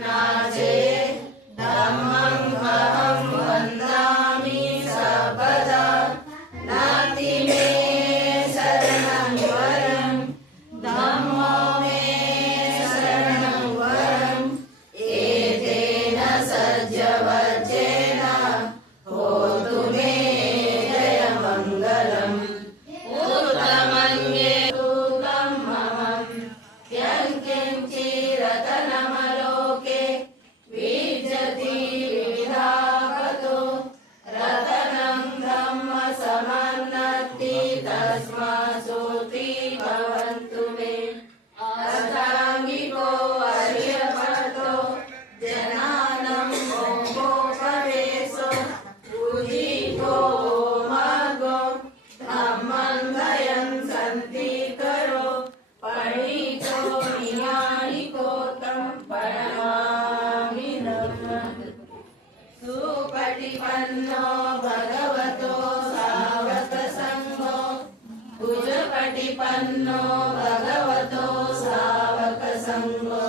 नाचे धम्मं अहं वन्दामि सर्वदा नाति मे शरणं वरं धम्मो मे शरणं वरं एतेन सज्जवचेन होतु मे जयमङ्गलम् उत्तमन्ये यङ्किञ्चिरतनमलोके विजति विविधागतो रतनं धम्म समन्नति तस्मासोऽपि भवन्तु मे अर्थाङ्गिको अर्यपतो जनानं मोक्षोपदेशो पूजितो मार्गो धम्मं भयं सन्ति करो पणितो ज्ञानिको तं प्रणमामि नमः सुपटिपन्नो भगवतो सावकसङ्घो भुजपटिपन्नो भगवतो सावकसङ्घो